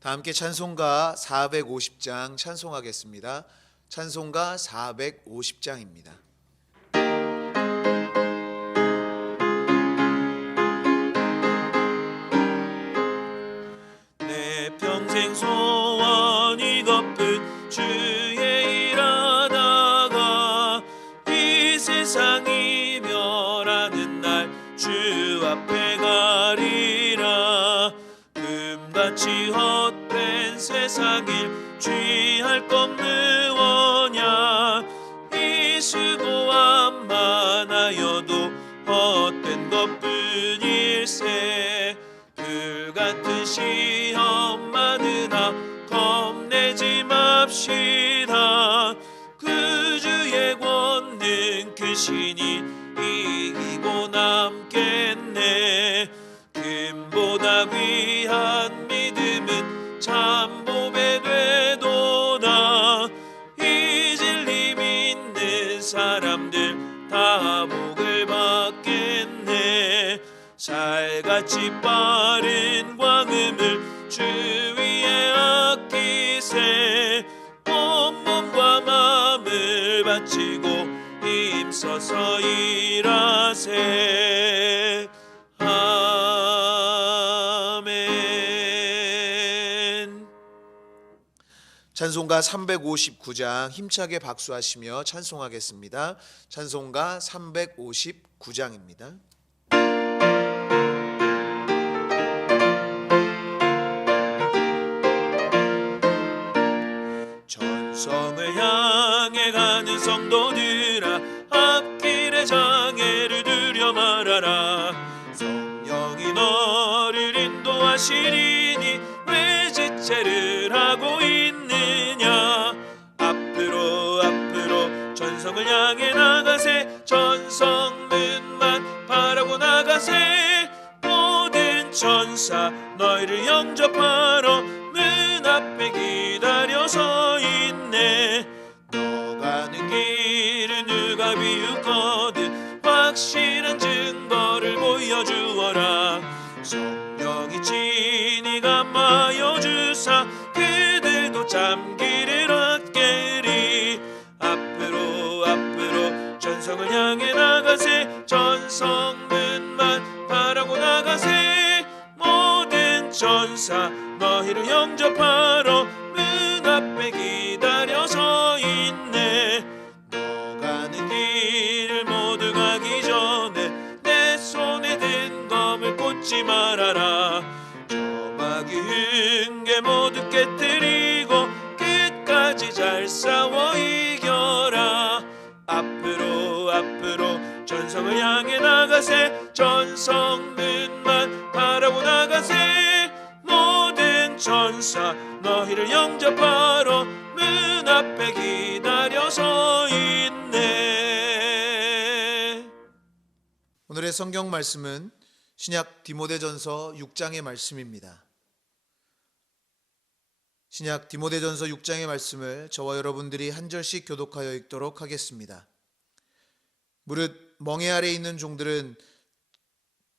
다 함께 찬송가 450장 찬송하겠습니다. 찬송가 450장입니다. 내 평생 소원 이것뿐 주의 일하다가 이 세상이 멸하는 날 주 앞에 가리라. 금같이 헛된 세상일 취할 것 무엇냐. 이 수고함만 하여도 헛된 것뿐일세. 불같은 시험 많으나 겁내지 맙시다. 구주의 권능 크시니 이기고 남겠네. 금보다 귀한 믿음은 참 보배 되도다. 이 진리 믿는 사람들 다 복을 받겠네. 살같이 빠른 광음을 주 위에 아끼세. 온 몸과 마음을 바치고 힘써서 일하세. 아멘. 찬송가 359장 힘차게 박수하시며 찬송하겠습니다. 찬송가 359장입니다. 전성을 향해 가는 성도들아, 앞길에 장애를 두려 말아라. 성령이 너를 인도하시리니 왜 지체를 하고 있느냐. 앞으로 앞으로 전성을 향해 나가세. 전성문만 바라고 나가세. 모든 천사 너희를 영접하러 문 앞에 기다려 서 있네. 너 가는 길을 누가 비웃거든 확실한 증거를 보여주어라. 성령이 진히 감하여 주사 그들도 잠기를 얻게리. 앞으로 앞으로 전성을 향해 나가세. 전성문만 바라고 나가세. 모든 천사 너희를 영접하러 문 앞에 기다려 서 있네. 너 가는 길을 모두 가기 전에 내 손에 든 검을 꽂지 말아라. 저마귀 흥계 모두 깨뜨리고 끝까지 잘 싸워 이겨라. 앞으로 앞으로 전성을 향해 나가세. 전성문만 바라고 나가세. 모든 천사 너희를 영접하러 문 앞에 기다려 서 있네. 오늘의 성경 말씀은 신약 디모데전서 6장의 말씀입니다. 신약 디모데전서 6장의 말씀을 저와 여러분들이 한 절씩 교독하여 읽도록 하겠습니다. 무릇 멍에 아래 있는 종들은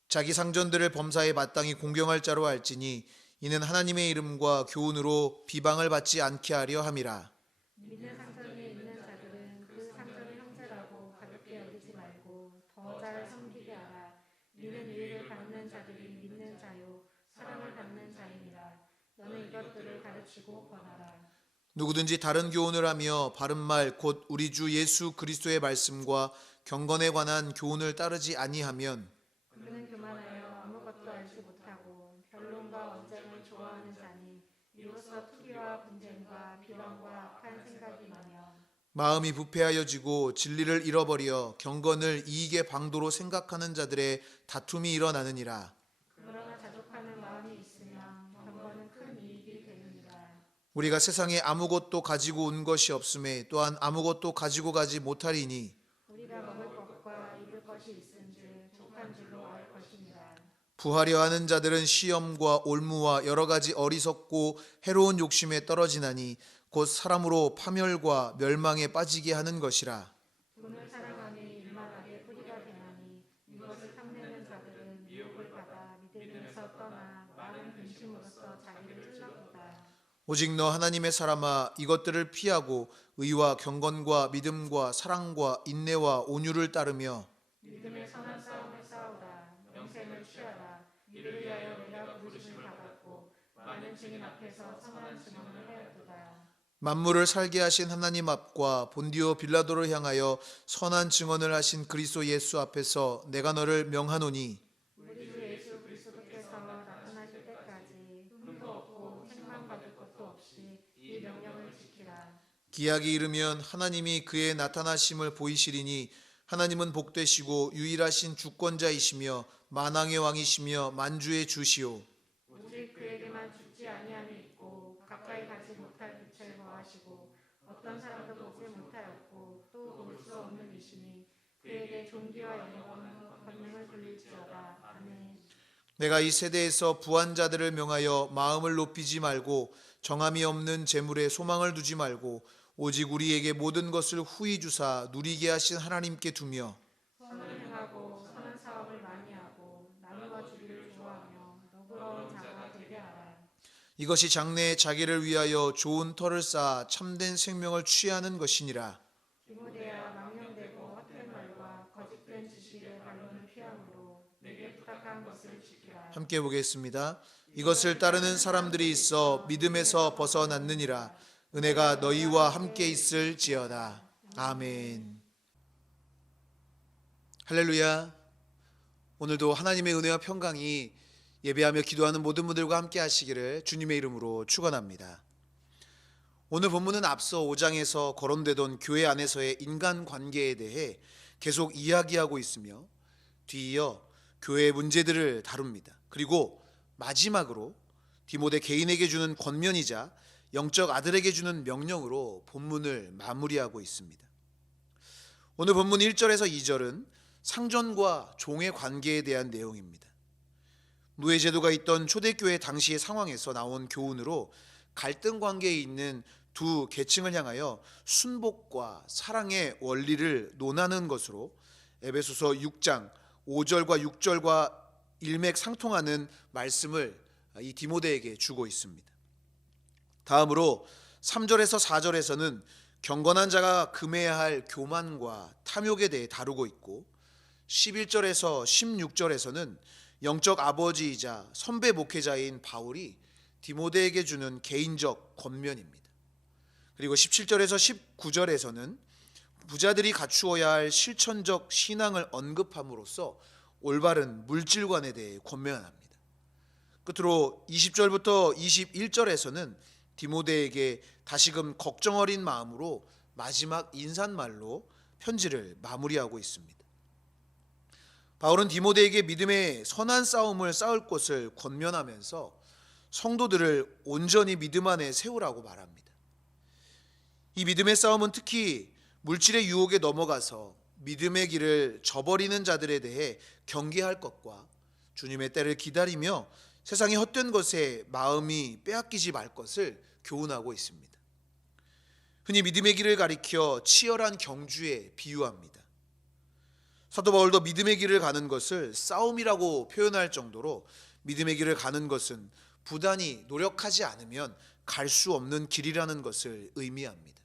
자기 상전들을 범사에 마땅히 공경할 자로 알지니 이는 하나님의 이름과 교훈으로 비방을 받지 않게 하려 함이라. 믿는 상전에 있는 자들은 그 상전의 형제라고 가볍게 여기지 말고 더 잘 섬기게 하라. 이는 유익을 받는 자들이 믿는 자요 사랑을 받는 자이니라. 너는 이것들을 가르치고 권하라. 누구든지 다른 교훈을 하며 바른 말 곧 우리 주 예수 그리스도의 말씀과 경건에 관한 교훈을 따르지 아니하면 그는 교만하여 아무것도 알지 못하고 변론과 언쟁을 좋아하는 자니 이로써 투기와 분쟁과 비방과 악한 생각이 나며 마음이 부패하여지고 진리를 잃어버려 경건을 이익의 방도로 생각하는 자들의 다툼이 일어나느니라. 그러나 자족하는 마음이 있으면 경건은 큰 이익이 되느니라. 우리가 세상에 아무것도 가지고 온 것이 없음에 또한 아무것도 가지고 가지 못하리니 우리가 먹을 것과 입을 것이 있은즉 족한 줄로 알 것이니라. 부하려 하는 자들은 시험과 올무와 여러 가지 어리석고 해로운 욕심에 떨어지나니 곧 사람으로 파멸과 멸망에 빠지게 하는 것이라. 돈을 사랑하니 일만하게 뿌리가 되나니 이것을 탐내는 자들은 미혹을 받아 믿음에서 앞에서 떠나 마른 근심으로써 자기를 찔러보다. 오직 너 하나님의 사람아, 이것들을 피하고 의와 경건과 믿음과 사랑과 인내와 온유를 따르며 믿음의 선한 싸움을 싸우라. 영생을 취하라. 이를 위하여 내가 부르심을 받았고 많은 증인 앞에서 선한 증언을 하였도다. 만물을 살게 하신 하나님 앞과 본디오 빌라도를 향하여 선한 증언을 하신 그리스도 예수 앞에서 내가 너를 명하노니 우리 주 예수 그리스도께서 나타나실 때까지 흠도 없고 책망받을 것도 없이 이 명령을 지키라. 기약이 이르면 하나님이 그의 나타나심을 보이시리니 하나님은 복되시고 유일하신 주권자이시며 만왕의 왕이시며 만주의 주시오. 오직 그에게만 죽지 아니함이 있고 가까이 가지 못할 빛을 거하시고 어떤 사람도 보지 못하였고 또 볼 수 없는 이시니 그에게 존귀와 영광과 권능을 돌릴지어다. 아멘. 내가 이 세대에서 부한 자들을 명하여 마음을 높이지 말고 정함이 없는 재물에 소망을 두지 말고 오직 우리에게 모든 것을 후히 주사 누리게 하신 하나님께 두며 선을 행하고 선한 사업을 많이 하고 나누어 주기를 좋아하며 너그러운 자가 되게 하라. 이것이 장래에 자기를 위하여 좋은 터를 쌓아 참된 생명을 취하는 것이니라. 디모데야, 망령되고 헛된 말과 거짓된 지식의 반론을 피함으로 내게 부탁한 것을 지키라. 함께 보겠습니다. 이것을 따르는 사람들이 있어 믿음에서 벗어났느니라. 은혜가 너희와 함께 있을지어다. 아멘. 할렐루야. 오늘도 하나님의 은혜와 평강이 예배하며 기도하는 모든 분들과 함께 하시기를 주님의 이름으로 축원합니다. 오늘 본문은 앞서 5장에서 거론되던 교회 안에서의 인간관계에 대해 계속 이야기하고 있으며 뒤이어 교회의 문제들을 다룹니다. 그리고 마지막으로 디모데 개인에게 주는 권면이자 영적 아들에게 주는 명령으로 본문을 마무리하고 있습니다. 오늘 본문 1절에서 2절은 상전과 종의 관계에 대한 내용입니다. 노예제도가 있던 초대교회 당시의 상황에서 나온 교훈으로 갈등 관계에 있는 두 계층을 향하여 순복과 사랑의 원리를 논하는 것으로 에베소서 6장 5절과 6절과 일맥상통하는 말씀을 이 디모데에게 주고 있습니다. 다음으로 3절에서 4절에서는 경건한 자가 금해야 할 교만과 탐욕에 대해 다루고 있고 11절에서 16절에서는 영적 아버지이자 선배 목회자인 바울이 디모데에게 주는 개인적 권면입니다. 그리고 17절에서 19절에서는 부자들이 갖추어야 할 실천적 신앙을 언급함으로써 올바른 물질관에 대해 권면합니다. 끝으로 20절부터 21절에서는 디모데에게 다시금 걱정 어린 마음으로 마지막 인사말로 편지를 마무리하고 있습니다. 바울은 디모데에게 믿음의 선한 싸움을 싸울 것을 권면하면서 성도들을 온전히 믿음 안에 세우라고 말합니다. 이 믿음의 싸움은 특히 물질의 유혹에 넘어가서 믿음의 길을 저버리는 자들에 대해 경계할 것과 주님의 때를 기다리며 세상의 헛된 것에 마음이 빼앗기지 말 것을 교훈하고 있습니다. 흔히 믿음의 길을 가리켜 치열한 경주에 비유합니다. 사도 바울도 믿음의 길을 가는 것을 싸움이라고 표현할 정도로 믿음의 길을 가는 것은 부단히 노력하지 않으면 갈 수 없는 길이라는 것을 의미합니다.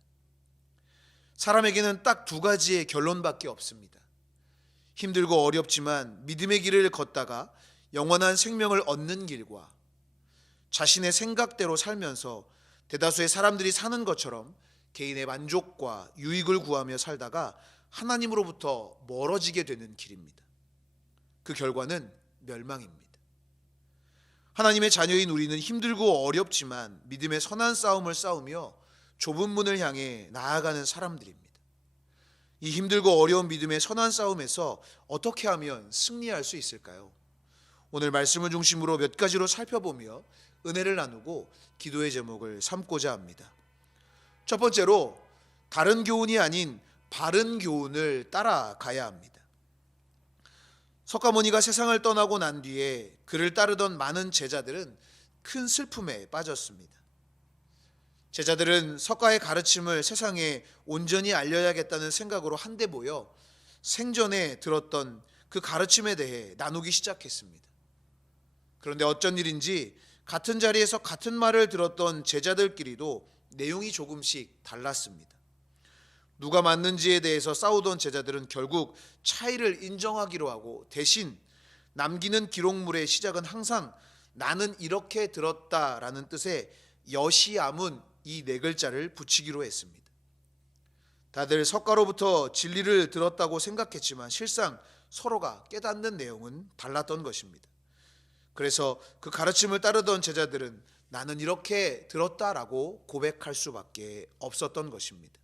사람에게는 딱 두 가지의 결론밖에 없습니다. 힘들고 어렵지만 믿음의 길을 걷다가 영원한 생명을 얻는 길과 자신의 생각대로 살면서 대다수의 사람들이 사는 것처럼 개인의 만족과 유익을 구하며 살다가 하나님으로부터 멀어지게 되는 길입니다. 그 결과는 멸망입니다. 하나님의 자녀인 우리는 힘들고 어렵지만 믿음의 선한 싸움을 싸우며 좁은 문을 향해 나아가는 사람들입니다. 이 힘들고 어려운 믿음의 선한 싸움에서 어떻게 하면 승리할 수 있을까요? 오늘 말씀을 중심으로 몇 가지로 살펴보며 은혜를 나누고 기도의 제목을 삼고자 합니다. 첫 번째로 다른 교훈이 아닌 바른 교훈을 따라가야 합니다. 석가모니가 세상을 떠나고 난 뒤에 그를 따르던 많은 제자들은 큰 슬픔에 빠졌습니다. 제자들은 석가의 가르침을 세상에 온전히 알려야겠다는 생각으로 한데 모여 생전에 들었던 그 가르침에 대해 나누기 시작했습니다. 그런데 어쩐 일인지 같은 자리에서 같은 말을 들었던 제자들끼리도 내용이 조금씩 달랐습니다. 누가 맞는지에 대해서 싸우던 제자들은 결국 차이를 인정하기로 하고 대신 남기는 기록물의 시작은 항상 나는 이렇게 들었다라는 뜻의 여시아문 이 네 글자를 붙이기로 했습니다. 다들 석가로부터 진리를 들었다고 생각했지만 실상 서로가 깨닫는 내용은 달랐던 것입니다. 그래서 그 가르침을 따르던 제자들은 나는 이렇게 들었다라고 고백할 수밖에 없었던 것입니다.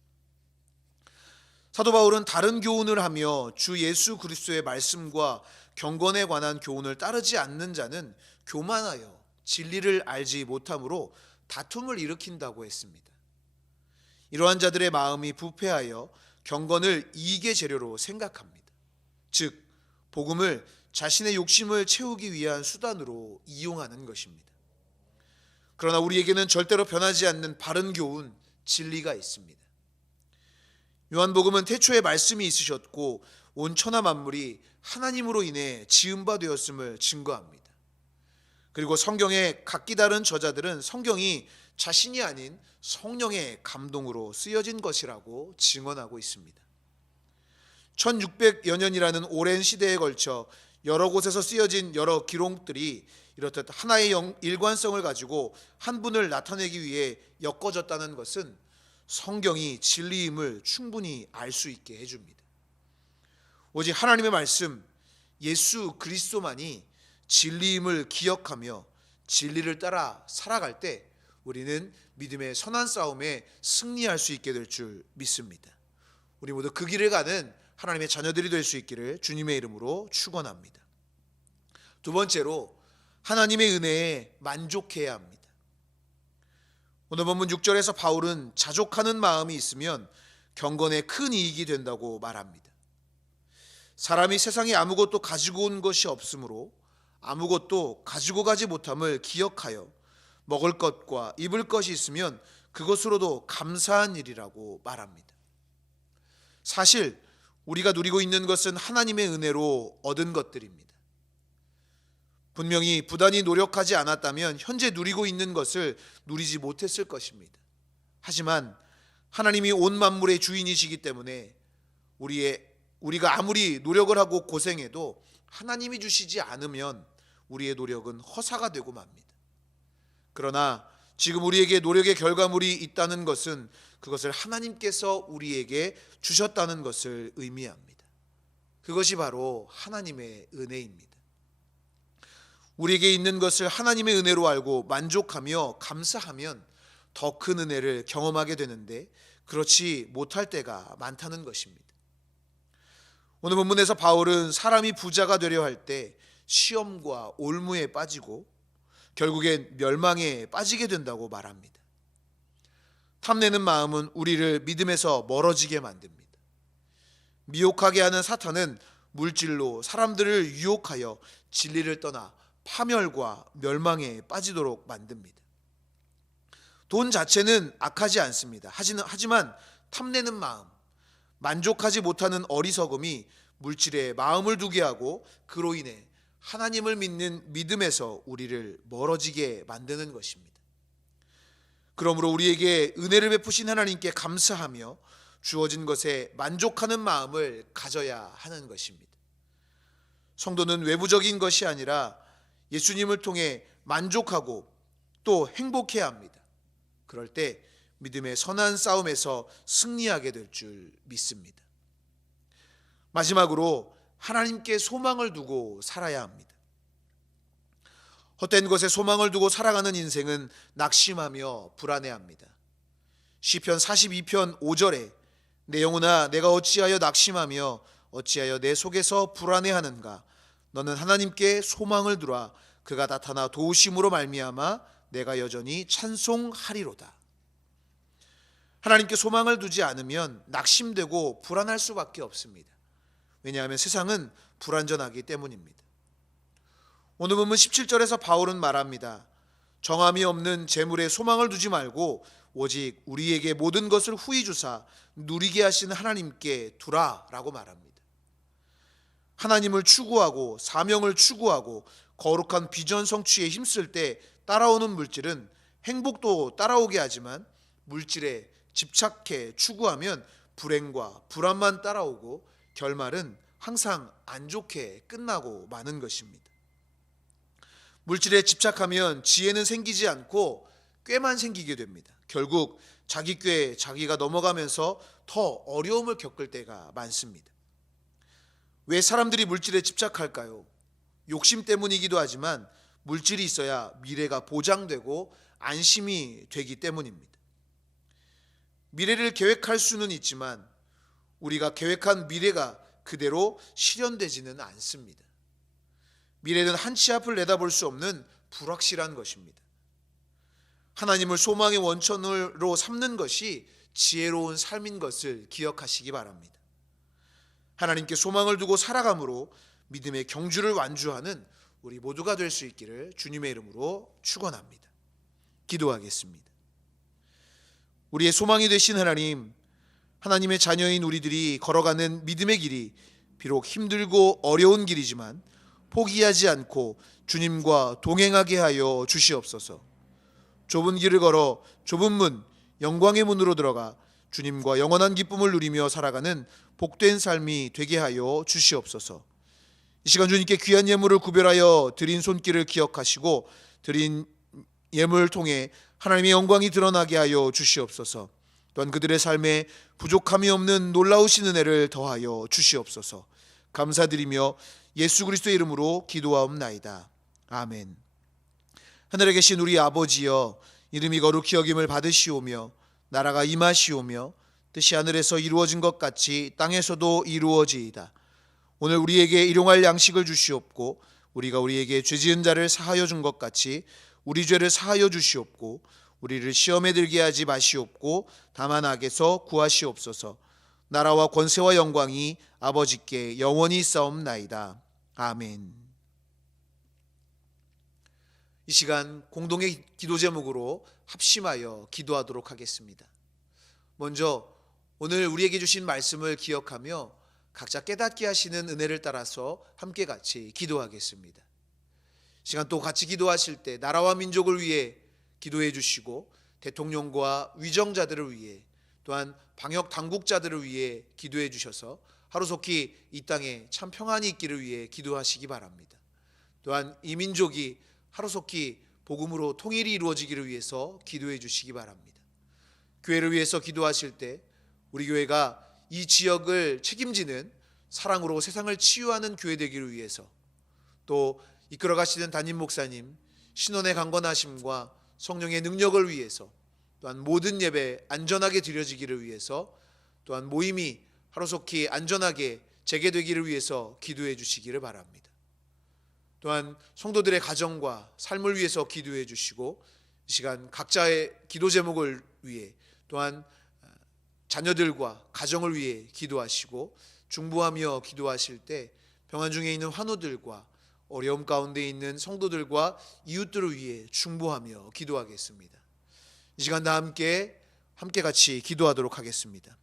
사도 바울은 다른 교훈을 하며 주 예수 그리스도의 말씀과 경건에 관한 교훈을 따르지 않는 자는 교만하여 진리를 알지 못함으로 다툼을 일으킨다고 했습니다. 이러한 자들의 마음이 부패하여 경건을 이익의 재료로 생각합니다. 즉 복음을 자신의 욕심을 채우기 위한 수단으로 이용하는 것입니다. 그러나 우리에게는 절대로 변하지 않는 바른 교훈, 진리가 있습니다. 요한복음은 태초에 말씀이 있으셨고 온 천하 만물이 하나님으로 인해 지은 바 되었음을 증거합니다. 그리고 성경의 각기 다른 저자들은 성경이 자신이 아닌 성령의 감동으로 쓰여진 것이라고 증언하고 있습니다. 1600여 년이라는 오랜 시대에 걸쳐 여러 곳에서 쓰여진 여러 기록들이 이렇듯 하나의 일관성을 가지고 한 분을 나타내기 위해 엮어졌다는 것은 성경이 진리임을 충분히 알 수 있게 해줍니다. 오직 하나님의 말씀 예수 그리스도만이 진리임을 기억하며 진리를 따라 살아갈 때 우리는 믿음의 선한 싸움에 승리할 수 있게 될 줄 믿습니다. 우리 모두 그 길을 가는 하나님의 자녀들이 될 수 있기를 주님의 이름으로 축원합니다. 두 번째로 하나님의 은혜에 만족해야 합니다. 오늘 본문 6절에서 바울은 자족하는 마음이 있으면 경건에 큰 이익이 된다고 말합니다. 사람이 세상에 아무것도 가지고 온 것이 없으므로 아무것도 가지고 가지 못함을 기억하여 먹을 것과 입을 것이 있으면 그것으로도 감사한 일이라고 말합니다. 사실 우리가 누리고 있는 것은 하나님의 은혜로 얻은 것들입니다. 분명히 부단히 노력하지 않았다면 현재 누리고 있는 것을 누리지 못했을 것입니다. 하지만 하나님이 온 만물의 주인이시기 때문에 우리가 아무리 노력을 하고 고생해도 하나님이 주시지 않으면 우리의 노력은 허사가 되고 맙니다. 그러나 지금 우리에게 노력의 결과물이 있다는 것은 그것을 하나님께서 우리에게 주셨다는 것을 의미합니다. 그것이 바로 하나님의 은혜입니다. 우리에게 있는 것을 하나님의 은혜로 알고 만족하며 감사하면 더 큰 은혜를 경험하게 되는데 그렇지 못할 때가 많다는 것입니다. 오늘 본문에서 바울은 사람이 부자가 되려 할 때 시험과 올무에 빠지고 결국엔 멸망에 빠지게 된다고 말합니다. 탐내는 마음은 우리를 믿음에서 멀어지게 만듭니다. 미혹하게 하는 사탄은 물질로 사람들을 유혹하여 진리를 떠나 파멸과 멸망에 빠지도록 만듭니다. 돈 자체는 악하지 않습니다. 하지만 탐내는 마음, 만족하지 못하는 어리석음이 물질에 마음을 두게 하고 그로 인해 하나님을 믿는 믿음에서 우리를 멀어지게 만드는 것입니다. 그러므로 우리에게 은혜를 베푸신 하나님께 감사하며 주어진 것에 만족하는 마음을 가져야 하는 것입니다. 성도는 외부적인 것이 아니라 예수님을 통해 만족하고 또 행복해야 합니다. 그럴 때 믿음의 선한 싸움에서 승리하게 될 줄 믿습니다. 마지막으로 하나님께 소망을 두고 살아야 합니다. 헛된 것에 소망을 두고 살아가는 인생은 낙심하며 불안해합니다. 시편 42편 5절에 내 영혼아 내가 어찌하여 낙심하며 어찌하여 내 속에서 불안해하는가 너는 하나님께 소망을 두라 그가 나타나 도우심으로 말미암아 내가 여전히 찬송하리로다. 하나님께 소망을 두지 않으면 낙심되고 불안할 수밖에 없습니다. 왜냐하면 세상은 불완전하기 때문입니다. 오늘 본문 17절에서 바울은 말합니다. 정함이 없는 재물에 소망을 두지 말고 오직 우리에게 모든 것을 후히 주사 누리게 하신 하나님께 두라라고 말합니다. 하나님을 추구하고 사명을 추구하고 거룩한 비전 성취에 힘쓸 때 따라오는 물질은 행복도 따라오게 하지만 물질에 집착해 추구하면 불행과 불안만 따라오고 결말은 항상 안 좋게 끝나고 마는 것입니다. 물질에 집착하면 지혜는 생기지 않고 꾀만 생기게 됩니다. 결국 자기 꾀에 자기가 넘어가면서 더 어려움을 겪을 때가 많습니다. 왜 사람들이 물질에 집착할까요? 욕심 때문이기도 하지만 물질이 있어야 미래가 보장되고 안심이 되기 때문입니다. 미래를 계획할 수는 있지만 우리가 계획한 미래가 그대로 실현되지는 않습니다. 미래는 한 치 앞을 내다볼 수 없는 불확실한 것입니다. 하나님을 소망의 원천으로 삼는 것이 지혜로운 삶인 것을 기억하시기 바랍니다. 하나님께 소망을 두고 살아감으로 믿음의 경주를 완주하는 우리 모두가 될 수 있기를 주님의 이름으로 축원합니다. 기도하겠습니다. 우리의 소망이 되신 하나님, 하나님의 자녀인 우리들이 걸어가는 믿음의 길이 비록 힘들고 어려운 길이지만 포기하지 않고 주님과 동행하게 하여 주시옵소서. 좁은 길을 걸어 좁은 문, 영광의 문으로 들어가 주님과 영원한 기쁨을 누리며 살아가는 복된 삶이 되게 하여 주시옵소서. 이 시간 주님께 귀한 예물을 구별하여 드린 손길을 기억하시고 드린 예물을 통해 하나님의 영광이 드러나게 하여 주시옵소서. 또한 그들의 삶에 부족함이 없는 놀라우신 은혜를 더하여 주시옵소서. 감사드리며 예수 그리스도의 이름으로 기도하옵나이다. 아멘. 하늘에 계신 우리 아버지여, 이름이 거룩히 여김을 받으시오며 나라가 임하시오며 뜻이 하늘에서 이루어진 것 같이 땅에서도 이루어지이다. 오늘 우리에게 일용할 양식을 주시옵고 우리가 우리에게 죄지은 자를 사하여 준 것 같이 우리 죄를 사하여 주시옵고 우리를 시험에 들게 하지 마시옵고 다만 악에서 구하시옵소서. 나라와 권세와 영광이 아버지께 영원히 싸움나이다. 아멘. 이 시간 공동의 기도 제목으로 합심하여 기도하도록 하겠습니다. 먼저 오늘 우리에게 주신 말씀을 기억하며 각자 깨닫게 하시는 은혜를 따라서 함께 같이 기도하겠습니다. 시간 또 같이 기도하실 때 나라와 민족을 위해 기도해 주시고 대통령과 위정자들을 위해 또한 방역 당국자들을 위해 기도해 주셔서 하루속히 이 땅에 참 평안이 있기를 위해 기도하시기 바랍니다. 또한 이 민족이 하루속히 복음으로 통일이 이루어지기를 위해서 기도해 주시기 바랍니다. 교회를 위해서 기도하실 때 우리 교회가 이 지역을 책임지는 사랑으로 세상을 치유하는 교회 되기를 위해서 또 이끌어 가시는 담임 목사님 신원의 강건하심과 성령의 능력을 위해서 또한 모든 예배 안전하게 드려지기를 위해서 또한 모임이 하루속히 안전하게 재개되기를 위해서 기도해 주시기를 바랍니다. 또한 성도들의 가정과 삶을 위해서 기도해 주시고 이 시간 각자의 기도 제목을 위해 또한 자녀들과 가정을 위해 기도하시고 중보하며 기도하실 때 평안 중에 있는 환우들과 어려움 가운데 있는 성도들과 이웃들을 위해 중보하며 기도하겠습니다. 이 시간 다 함께 같이 기도하도록 하겠습니다.